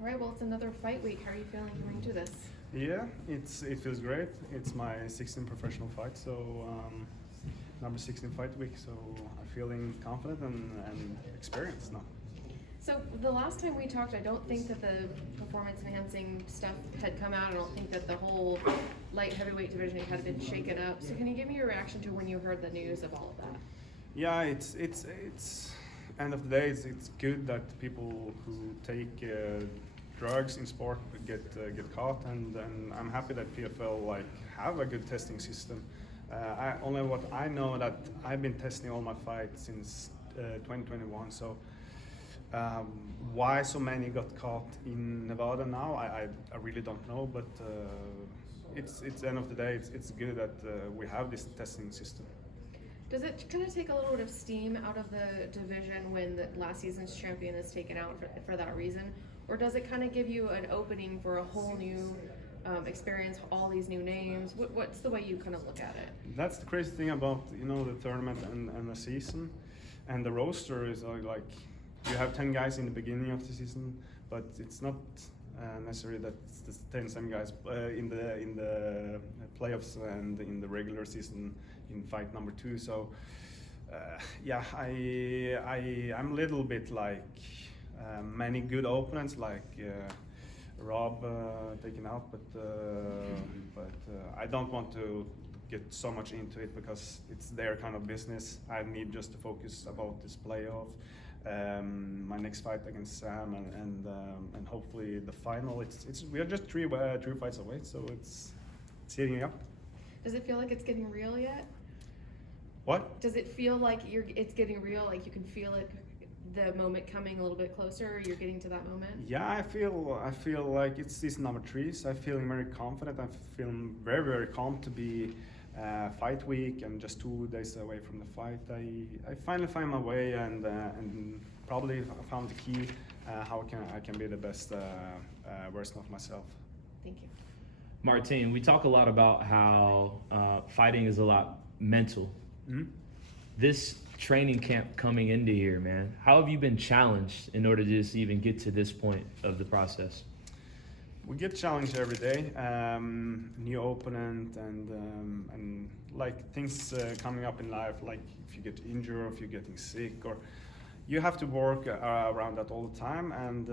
All right, well, it's another fight week. How are you feeling going into this? Yeah, it feels great. It's my 16th professional fight, so number 16 fight week. So I'm feeling confident and experienced now. So the last time we talked, I don't think that the performance-enhancing stuff had come out. I don't think that the whole light heavyweight division had been shaken up. So can you give me your reaction to when you heard the news of all of that? Yeah, it's end of the day, it's good that people who take drugs in sport get caught, and I'm happy that PFL like have a good testing system. Only what I know that I've been testing all my fights since 2021. So why so many got caught in Nevada now, I really don't know. But it's end of the day, it's good that we have this testing system. Does it kind of take a little bit of steam out of the division when the last season's champion is taken out for that reason? Or does it kind of give you an opening for a whole new experience, all these new names? What's the way you kind of look at it? That's the crazy thing about the tournament and the season, and the roster is like you have 10 guys in the beginning of the season, but it's not necessary that it's the 10 same guys in the playoffs and in the regular season in fight number 2. So yeah, I'm a little bit like many good opponents like Rob taken out, but I don't want to get so much into it because it's their kind of business. I need just to focus about this playoff, my next fight against Sam, and hopefully the final. We are just three fights away, so it's heating up. Does it feel like it's getting real yet? What? Does it feel like it's getting real? Like you can feel it, the moment coming a little bit closer? Or you're getting to that moment? Yeah, I feel like it's season number 3, so I'm feeling very confident. I'm feeling very, very calm to be fight week and just 2 days away from the fight. I finally find my way and probably found the key how I can be the best version of myself. Thank you. Marthin, we talk a lot about how fighting is a lot mental. Mm-hmm. This training camp coming into here, man, how have you been challenged in order to just even get to this point of the process? We get challenged every day, new opponent and like things coming up in life, like if you get injured or if you're getting sick, or you have to work around that all the time. And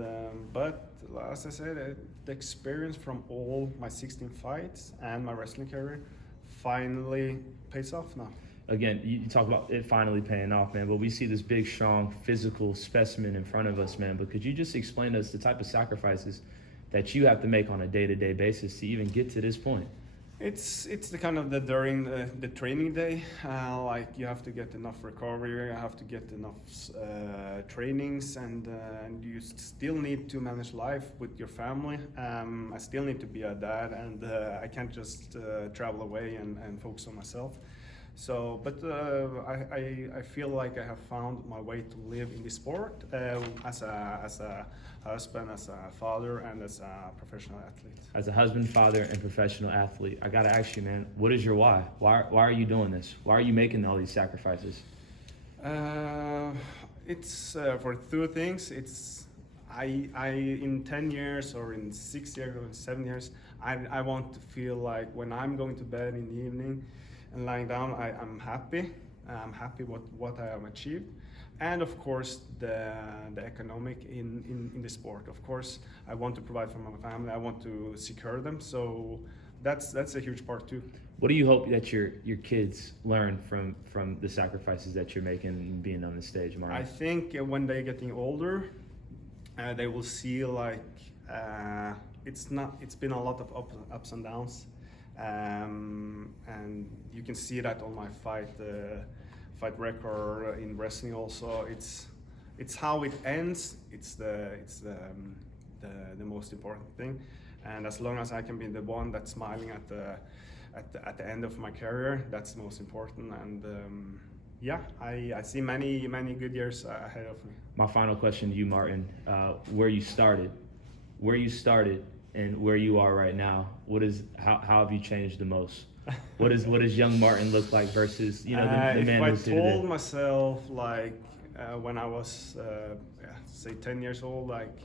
but as I said, the experience from all my 16 fights and my wrestling career finally pays off now. Again, you talk about it finally paying off, man, but we see this big, strong, physical specimen in front of us, man. But could you just explain to us the type of sacrifices that you have to make on a day-to-day basis to even get to this point? It's the kind of during the training day, like you have to get enough recovery, you have to get enough trainings, and you still need to manage life with your family. I still need to be a dad, and I can't just travel away and focus on myself. So, but I feel like I have found my way to live in this sport as a husband, as a father, and as a professional athlete. As a husband, father, and professional athlete, I gotta ask you, man, what is your why? Why are you doing this? Why are you making all these sacrifices? It's for 2 things. It's I in 10 years or in 6 years or in 7 years, I want to feel like when I'm going to bed in the evening and lying down, I'm happy. I'm happy with what I have achieved, and of course the economic in the sport. Of course, I want to provide for my family. I want to secure them. So that's a huge part too. What do you hope that your kids learn from the sacrifices that you're making and being on the stage, Martin? I think when they're getting older, they will see like it's been a lot of ups and downs. And you can see that on my fight record in wrestling also. It's how it ends. It's the most important thing. And as long as I can be the one that's smiling at the end of my career, that's the most important. And yeah, I see many good years ahead of me. My final question to you, Martin, where you started, and where you are right now, how have you changed the most? What does young Martin look like versus the man who's here If I today? told myself like when I was say 10 years old, like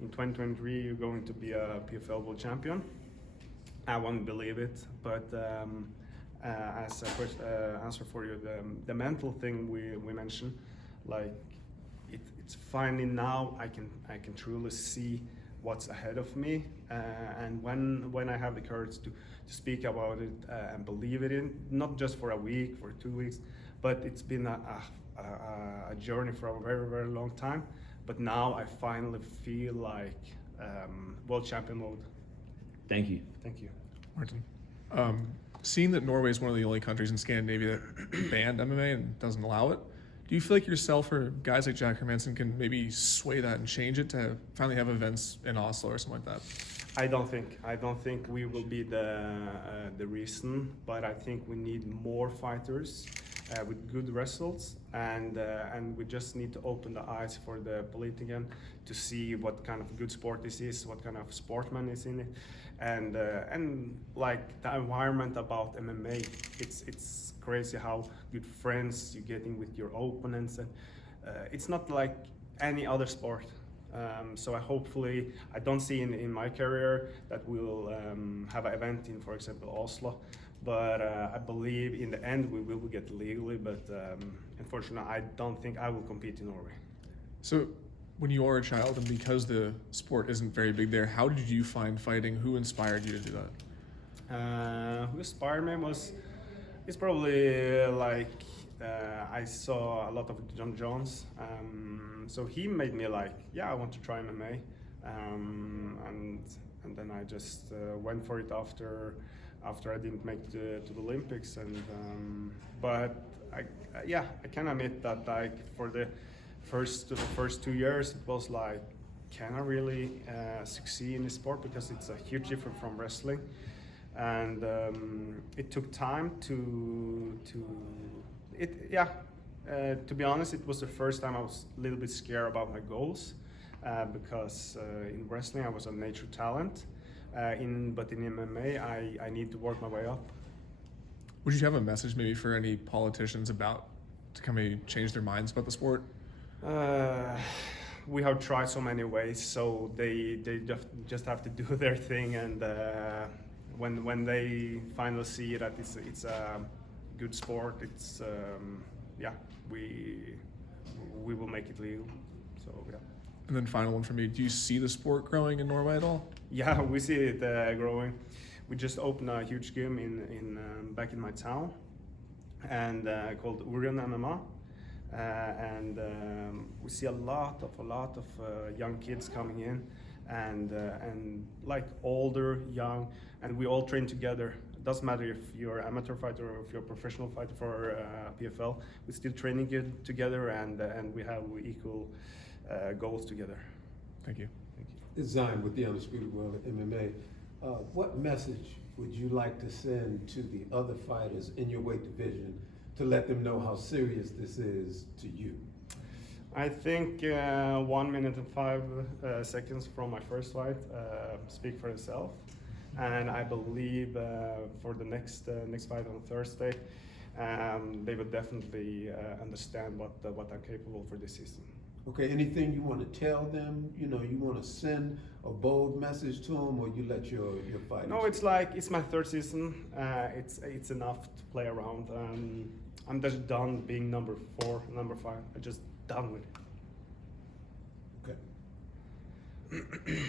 in 2023 you're going to be a PFL world champion. I won't believe it, but as a first answer for you, the mental thing we mentioned, like it's finally now I can truly see what's ahead of me, and when I have the courage to speak about it and believe it in, not just for a week, for 2 weeks, but it's been a journey for a very, very long time. But now I finally feel like world champion mode. Thank you. Thank you. Martin, seeing that Norway is one of the only countries in Scandinavia that banned MMA and doesn't allow it, do you feel like yourself or guys like Jack Hermansen can maybe sway that and change it to finally have events in Oslo or something like that? I don't think we will be the reason, but I think we need more fighters with good results, and we just need to open the eyes for the elite again to see what kind of good sport this is, what kind of sportsman is in it, and like the environment about MMA. It's crazy how good friends you're getting with your opponents, and it's not like any other sport. So I don't see in my career that we'll have an event in, for example, Oslo. But I believe in the end we will get legally. But unfortunately, I don't think I will compete in Norway. So when you are a child and because the sport isn't very big there, how did you find fighting? Who inspired you to do that? Who inspired me it's probably like I saw a lot of John Jones. So he made me like, yeah, I want to try MMA, and then I just went for it after I didn't make to the Olympics, and but I can admit that like for the first 2 years it was like, can I really succeed in this sport, because it's a huge difference from wrestling, and it took time to be honest, it was the first time I was a little bit scared about my goals, because in wrestling I was a natural talent, but in MMA I need to work my way up. Would you have a message maybe for any politicians about to kind of change their minds about the sport? We have tried so many ways, so they just have to do their thing, and when they finally see that it's a good sport, it's we will make it legal. So yeah. And then final one for me, do you see the sport growing in Norway at all? Yeah, we see it growing. We just opened a huge gym in back in my town, and called Urian MMA, and we see a lot of young kids coming in, and like older, young, and we all train together. It doesn't matter if you're an amateur fighter or if you're a professional fighter for PFL. We're still training good together, and we have equal goals together. Thank you. Thank you. It's Zion with the Undisputed World of MMA. What message would you like to send to the other fighters in your weight division to let them know how serious this is to you? I think 1 minute and 5 seconds from my first fight speak for itself, and I believe for the next fight on Thursday, they would definitely understand what I'm capable for this season. Okay, anything you want to tell them? You know, you want to send a bold message to them, or you let your fighters? No, it's like, it's my third season. It's enough to play around. I'm just done being number 4, number 5. I'm just done with it. Okay.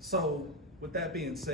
So, with that being said,